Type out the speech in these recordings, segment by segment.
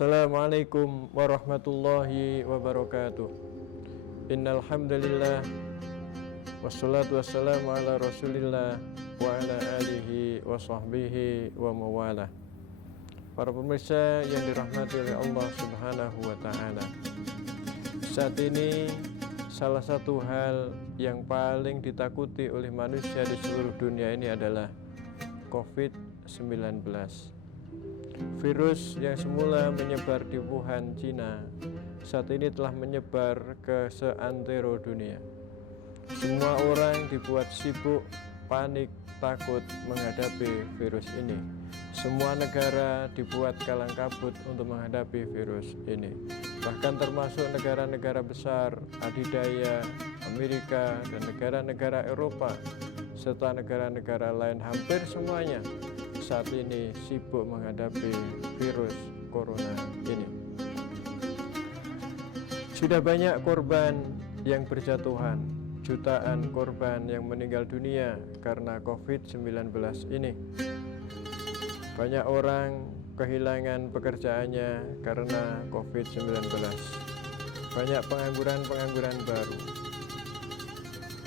Assalamualaikum warahmatullahi wabarakatuh. Innal hamdalillah wassalatu wassalamu ala Rasulillah wa ala alihi wa sahbihi wa mawalah. Para pemirsa yang dirahmati oleh Allah Subhanahu wa taala. Saat ini salah satu hal yang paling ditakuti oleh manusia di seluruh dunia ini adalah COVID-19. Virus yang semula menyebar di Wuhan, Cina, saat ini telah menyebar ke seantero dunia. Semua orang dibuat sibuk, panik, takut menghadapi virus ini. Semua negara dibuat kalang kabut untuk menghadapi virus ini. Bahkan termasuk negara-negara besar, adidaya, Amerika, dan negara-negara Eropa, serta negara-negara lain, hampir semuanya saat ini sibuk menghadapi virus corona ini. Sudah banyak korban yang berjatuhan, jutaan korban yang meninggal dunia karena COVID-19 ini. Banyak orang kehilangan pekerjaannya karena COVID-19. Banyak pengangguran baru.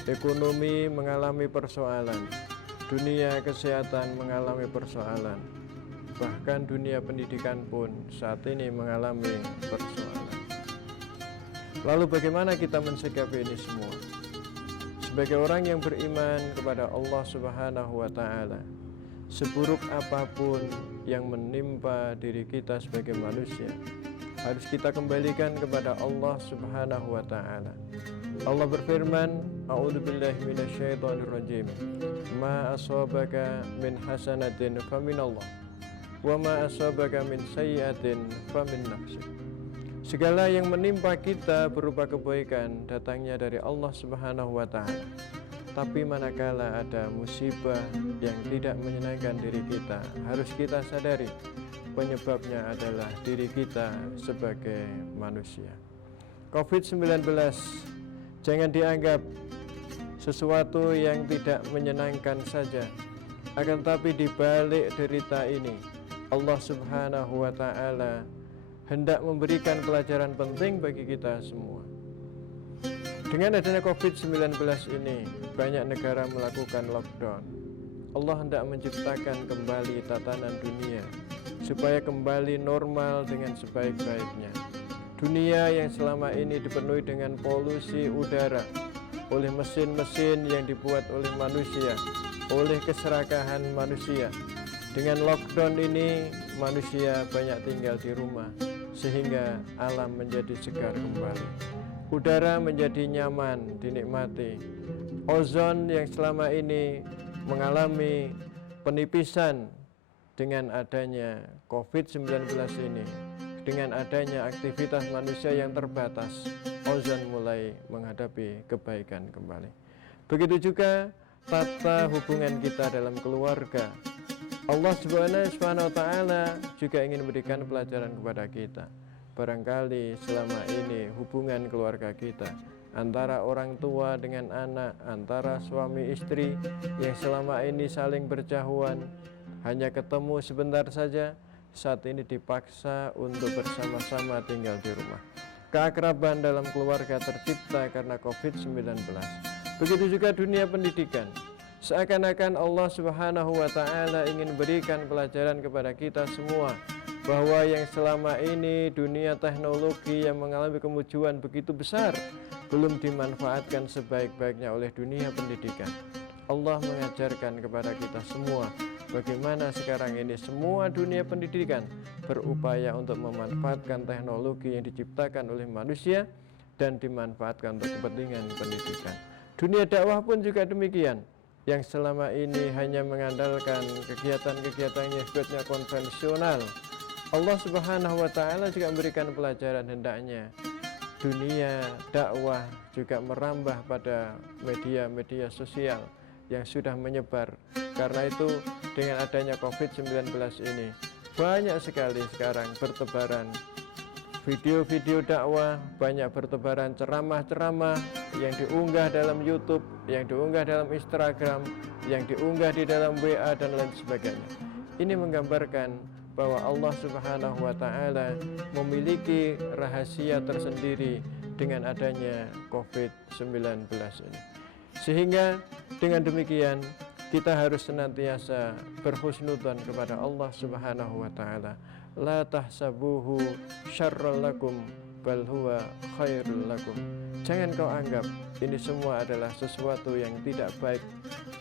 Ekonomi mengalami persoalan. Dunia kesehatan mengalami persoalan. Bahkan dunia pendidikan pun saat ini mengalami persoalan. Lalu bagaimana kita mensikapi ini semua? Sebagai orang yang beriman kepada Allah Subhanahu wa taala, seburuk apapun yang menimpa diri kita sebagai manusia, harus kita kembalikan kepada Allah Subhanahu wa taala. Allah berfirman, a'udzubillahi minasyaitonirrajim. Ma asabaka min hasanatin faminallah, wa ma asabaka min sayyi'atin famin nafsik. Segala yang menimpa kita berupa kebaikan datangnya dari Allah Subhanahu wa taala. Tapi manakala ada musibah yang tidak menyenangkan diri kita, harus kita sadari penyebabnya adalah diri kita sebagai manusia. COVID-19 jangan dianggap sesuatu yang tidak menyenangkan saja, akan tapi di balik derita ini Allah Subhanahu wa taala hendak memberikan pelajaran penting bagi kita semua. Dengan adanya COVID-19 ini, banyak negara melakukan lockdown. Allah hendak menciptakan kembali tatanan dunia supaya kembali normal dengan sebaik-baiknya. Dunia yang selama ini dipenuhi dengan polusi udara oleh mesin-mesin yang dibuat oleh manusia, oleh keserakahan manusia. Dengan lockdown ini, manusia banyak tinggal di rumah, sehingga alam menjadi segar kembali. Udara menjadi nyaman dinikmati. Ozon yang selama ini mengalami penipisan dengan adanya COVID-19 ini, dengan adanya aktivitas manusia yang terbatas, ozon mulai menghadapi kebaikan kembali. Begitu juga tata hubungan kita dalam keluarga. Allah Subhanahu wa taala juga ingin memberikan pelajaran kepada kita. Barangkali selama ini hubungan keluarga kita antara orang tua dengan anak, antara suami istri yang selama ini saling berjauhan, hanya ketemu sebentar saja, saat ini dipaksa untuk bersama-sama tinggal di rumah. Keakraban dalam keluarga tercipta karena COVID-19. Begitu juga dunia pendidikan. Seakan-akan Allah Subhanahu wa taala ingin berikan pelajaran kepada kita semua bahwa yang selama ini dunia teknologi yang mengalami kemajuan begitu besar belum dimanfaatkan sebaik-baiknya oleh dunia pendidikan. Allah mengajarkan kepada kita semua bagaimana sekarang ini semua dunia pendidikan berupaya untuk memanfaatkan teknologi yang diciptakan oleh manusia dan dimanfaatkan untuk kepentingan pendidikan. Dunia dakwah pun juga demikian, yang selama ini hanya mengandalkan kegiatan-kegiatan yang sifatnya konvensional. Allah Subhanahu wa taala juga memberikan pelajaran hendaknya dunia dakwah juga merambah pada media-media sosial yang sudah menyebar. Karena itu dengan adanya COVID-19 ini banyak sekali sekarang bertebaran video-video dakwah, banyak bertebaran ceramah-ceramah yang diunggah dalam YouTube, yang diunggah dalam Instagram, yang diunggah di dalam WA dan lain sebagainya. Ini menggambarkan bahwa Allah Subhanahu wa Ta'ala memiliki rahasia tersendiri dengan adanya COVID-19 ini. Sehingga dengan demikian kita harus senantiasa berhusnudzon kepada Allah Subhanahu wa Ta'ala. La tahsabuhu syarral lakum bal huwa khairul lakum. Jangan kau anggap ini semua adalah sesuatu yang tidak baik,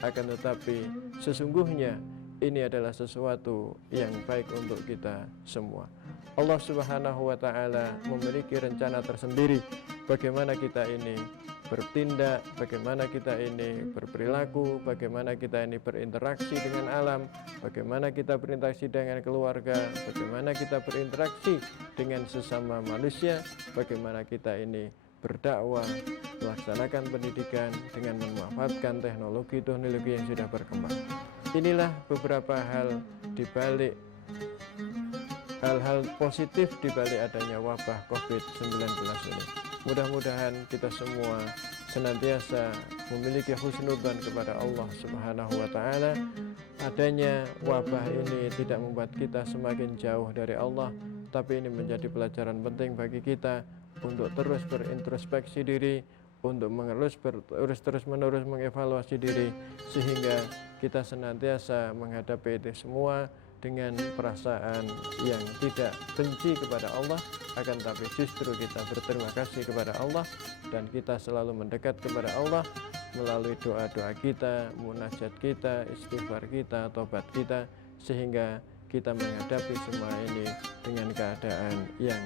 akan tetapi sesungguhnya ini adalah sesuatu yang baik untuk kita semua. Allah Subhanahu wa Ta'ala memiliki rencana tersendiri bagaimana kita ini bertindak, bagaimana kita ini berperilaku, bagaimana kita ini berinteraksi dengan alam, bagaimana kita berinteraksi dengan keluarga, bagaimana kita berinteraksi dengan sesama manusia, bagaimana kita ini berdakwah, melaksanakan pendidikan dengan memanfaatkan teknologi yang sudah berkembang. Inilah beberapa hal positif di balik adanya wabah COVID-19 ini. Mudah-mudahan kita semua senantiasa memiliki husnudzon kepada Allah Subhanahu wa Ta'ala. Adanya wabah ini tidak membuat kita semakin jauh dari Allah, tapi ini menjadi pelajaran penting bagi kita untuk terus berintrospeksi diri, untuk terus-menerus mengevaluasi diri, sehingga kita senantiasa menghadapi itu semua dengan perasaan yang tidak benci kepada Allah, akan tapi justru kita berterima kasih kepada Allah, dan kita selalu mendekat kepada Allah melalui doa-doa kita, munajat kita, istighfar kita, tobat kita, sehingga kita menghadapi semua ini dengan keadaan yang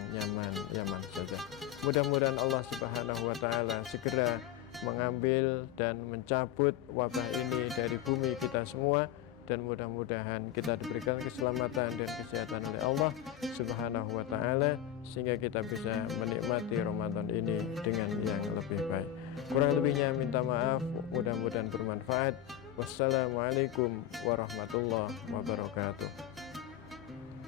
nyaman saja. Mudah-mudahan Allah Subhanahu wa Ta'ala segera mengambil dan mencabut wabah ini dari bumi kita semua, dan mudah-mudahan kita diberikan keselamatan dan kesehatan oleh Allah Subhanahu wa Ta'ala, sehingga kita bisa menikmati Ramadan ini dengan yang lebih baik. Kurang lebihnya minta maaf, mudah-mudahan bermanfaat. Wassalamualaikum warahmatullahi wabarakatuh.